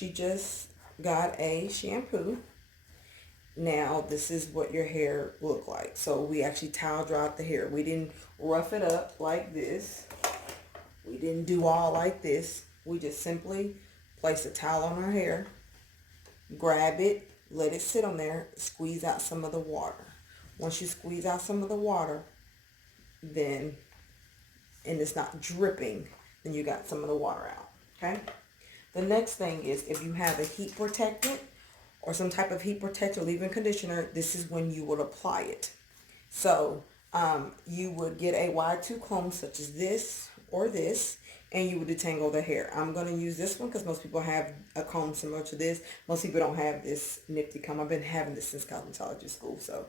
She just got a shampoo. Now this is what your hair looked like. So we actually towel dried the hair. We didn't rough it up like this. We didn't do all like this. We just simply place a towel on her hair, grab it, let it sit on there, squeeze out some of the water. Once you squeeze out some of the water, then, and it's not dripping, then you got some of the water out, okay? The next thing is if you have a heat protectant or some type of heat protector, leave-in conditioner, this is when you would apply it. So you would get a wide tooth comb such as this or this, and you would detangle the hair. I'm going to use this one because most people have a comb similar to this. Most people don't have this nifty comb. I've been having this since cosmetology school, so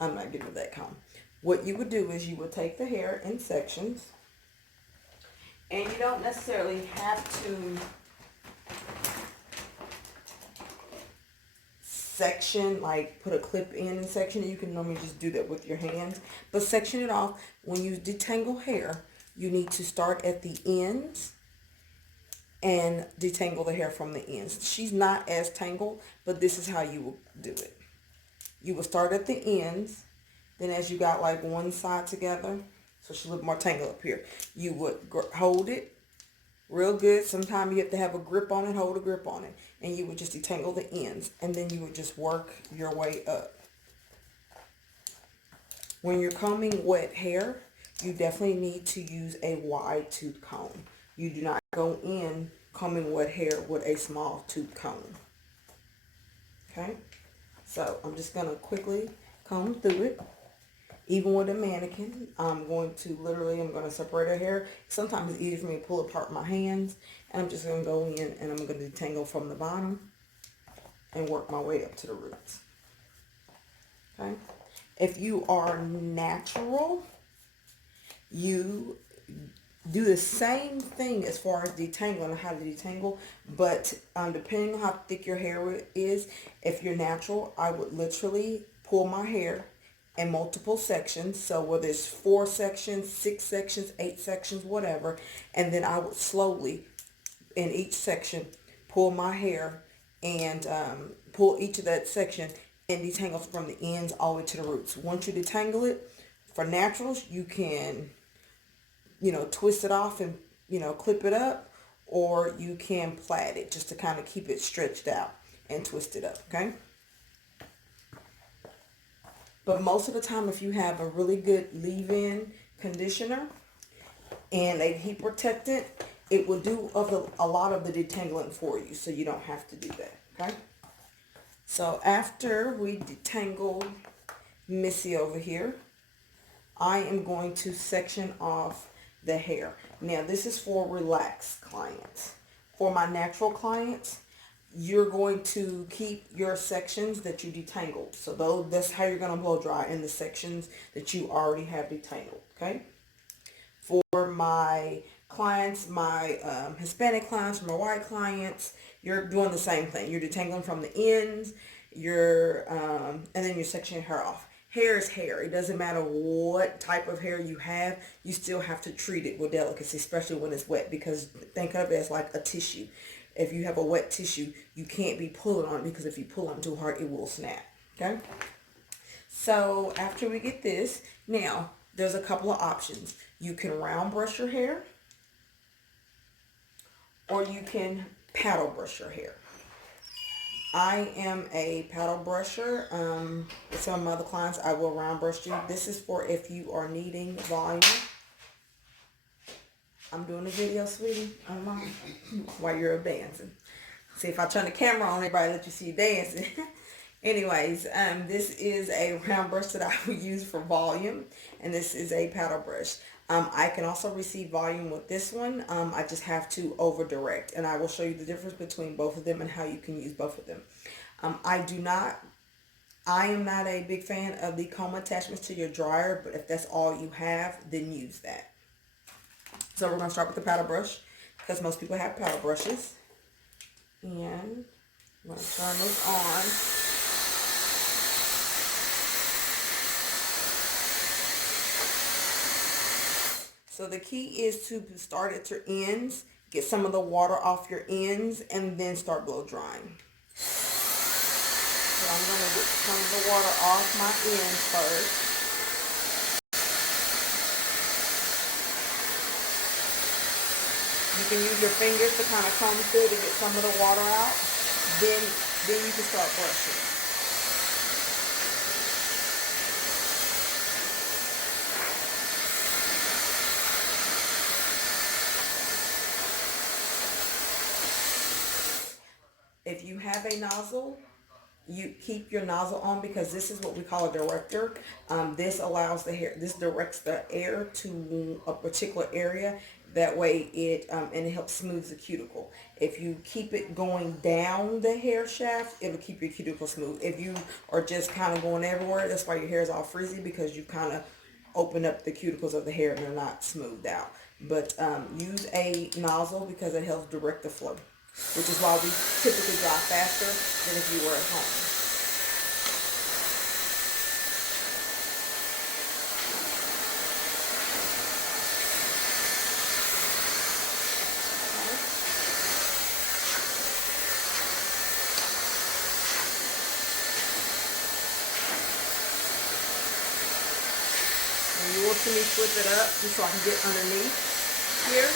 I'm not getting that comb. What you would do is you would take the hair in sections, and you don't necessarily have to section, like put a clip in section. You can normally just do that with your hands, but section it off. When you detangle hair, you need to start at the ends and detangle the hair from the ends. She's not as tangled, but this is how you will do it. You will start at the ends, then as you got like one side together, so she look more tangled up here, you would hold it real good. Sometimes you have to have a grip on it, hold a grip on it, and you would just detangle the ends, and then you would just work your way up. When you're combing wet hair, you definitely need to use a wide tooth comb. You do not go in combing wet hair with a small tooth comb. Okay, so I'm just gonna quickly comb through it. Even with a mannequin, I'm going to separate her hair. Sometimes it's easier for me to pull apart my hands, and I'm just going to go in and I'm going to detangle from the bottom and work my way up to the roots. Okay. If you are natural, you do the same thing as far as detangling and how to detangle, but depending on how thick your hair is, if you're natural, I would literally pull my hair in multiple sections. So whether it's 4 sections, 6 sections, 8 sections, whatever, and then I would slowly in each section pull my hair and pull each of that section and detangle from the ends all the way to the roots. Once you detangle it, for naturals, you can, twist it off and, clip it up, or you can plait it just to kind of keep it stretched out and twist it up, okay? But most of the time, if you have a really good leave-in conditioner and a heat protectant, it will do a lot of the detangling for you, so you don't have to do that, okay? So after we detangle Missy over here, I am going to section off the hair. Now, this is for relaxed clients. For my natural clients, you're going to keep your sections that you detangled. So that's how you're going to blow dry, in the sections that you already have detangled, okay? For my clients, my Hispanic clients, my white clients, you're doing the same thing. You're detangling from the ends, and then you're sectioning hair off. Hair is hair. It doesn't matter what type of hair you have. You still have to treat it with delicacy, especially when it's wet, because think of it as like a tissue. If you have a wet tissue, you can't be pulling on it, because if you pull on it too hard, it will snap. Okay? So after we get this, now there's a couple of options. You can round brush your hair, or you can paddle brush your hair. I am a paddle brusher. With some of my other clients, I will round brush you. This is for if you are needing volume. I'm doing a video, sweetie, online while you're dancing. See, if I turn the camera on, everybody let you see you dancing. Anyways, this is a round brush that I will use for volume, and this is a paddle brush. I can also receive volume with this one. I just have to over direct, and I will show you the difference between both of them and how you can use both of them. I am not a big fan of the comb attachments to your dryer, but if that's all you have, then use that. So we're going to start with the paddle brush, because most people have paddle brushes. And I'm going to turn this on. So the key is to start at your ends, Get some of the water off your ends and then start blow drying. So I'm going to get some of the water off my ends first. You can use your fingers to kind of comb through to get some of the water out. Then you can start brushing. If you have a nozzle, you keep your nozzle on because this is what we call a director. This allows the hair, this directs the air to a particular area. That way and it helps smooth the cuticle. If you keep it going down the hair shaft, it'll keep your cuticle smooth. If you are just kind of going everywhere, that's why your hair is all frizzy, because you kind of open up the cuticles of the hair and they're not smoothed out. But use a nozzle because it helps direct the flow, which is why we typically dry faster than if you were at home. And you will see me flip it up just so I can get underneath here.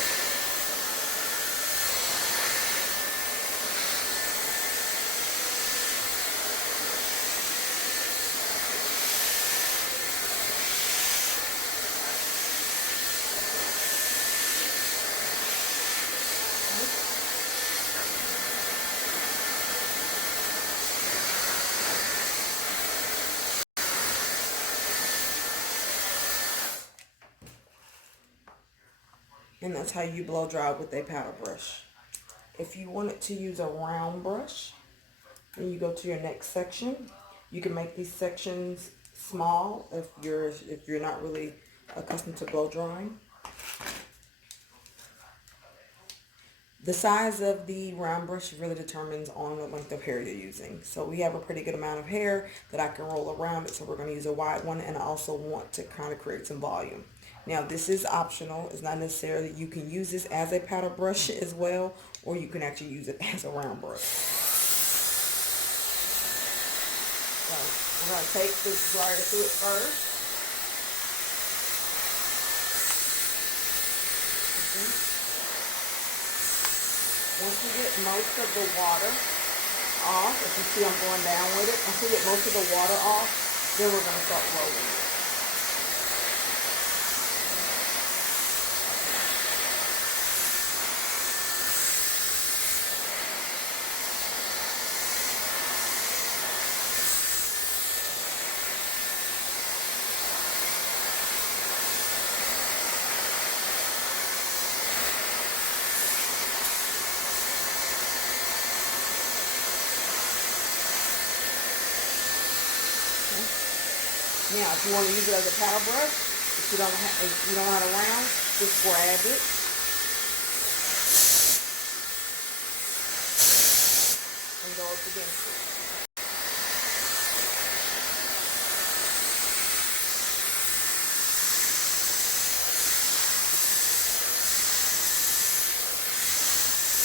And that's how you blow dry with a powder brush. If you wanted to use a round brush, then you go to your next section. You can make these sections small if you're not really accustomed to blow drying. The size of the round brush really determines on the length of hair you're using. So we have a pretty good amount of hair that I can roll around it, so we're going to use a wide one, and I also want to kind of create some volume. Now this is optional. It's not necessarily, you can use this as a powder brush as well, or you can actually use it as a round brush. So I'm going to take this dryer through it first. Once you get most of the water off, if you see I'm going down with it, once you get most of the water off, then we're going to start rolling it. Now, if you want to use it as a powder brush, if you don't know how to round, just grab it and go up against it.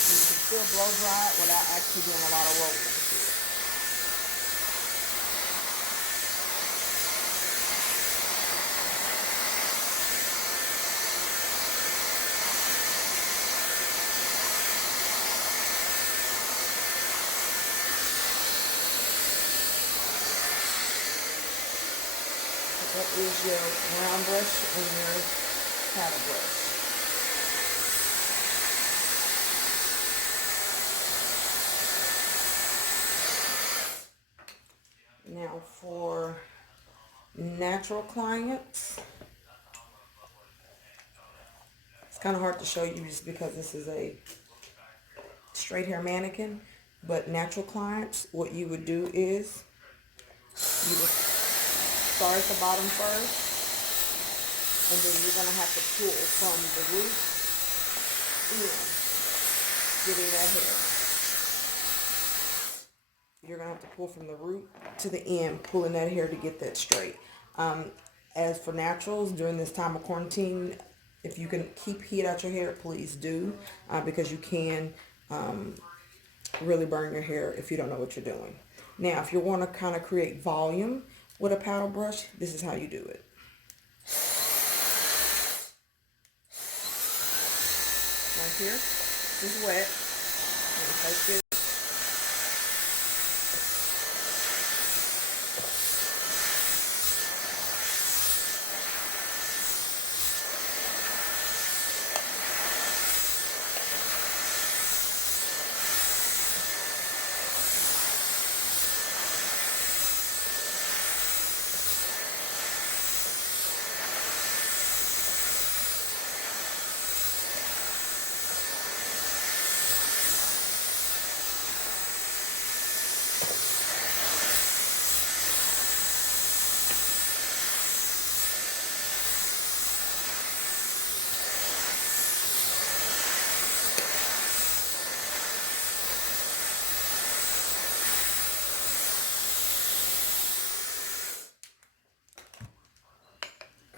You can still blow dry it without actually doing a lot of rolling to it. That is your round brush and your powder brush. Now for natural clients, it's kind of hard to show you just because this is a straight hair mannequin, but natural clients, what you would do is you would start at the bottom first, and then you're going to have to pull from the root in, getting that hair. You're going to have to pull from the root to the end, pulling that hair to get that straight. As for naturals, during this time of quarantine, If you can keep heat out your hair, please do, because you can really burn your hair if you don't know what you're doing. Now, if you want to kind of create volume with a paddle brush, this is how you do it. Right here, this is wet. I'm gonna take this.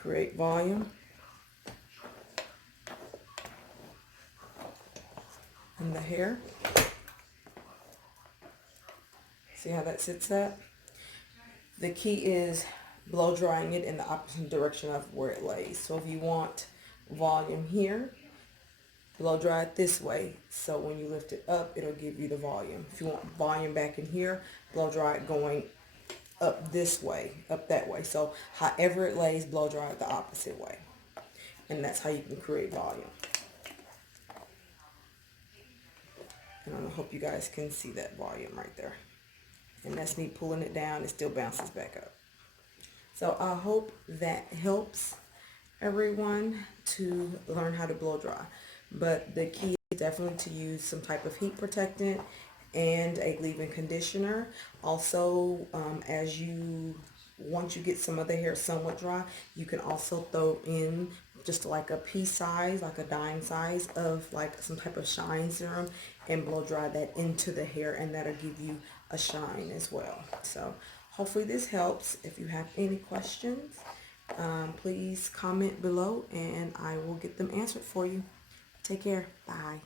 Create volume in the hair. See how that sits at? The key is blow drying it in the opposite direction of where it lays. So if you want volume here, blow dry it this way. So when you lift it up, it'll give you the volume. If you want volume back in here, blow dry it going up this way, up that way. So however it lays, blow dry it the opposite way. And that's how you can create volume. And I hope you guys can see that volume right there. And that's me pulling it down. It still bounces back up. So I hope that helps everyone to learn how to blow dry. But the key is definitely to use some type of heat protectant and a leave-in conditioner. Also, once you get some of the hair somewhat dry, you can also throw in just like a pea size, like a dime size of like some type of shine serum and blow dry that into the hair, and that'll give you a shine as well. So hopefully this helps. If you have any questions, please comment below and I will get them answered for you. Take care. Bye.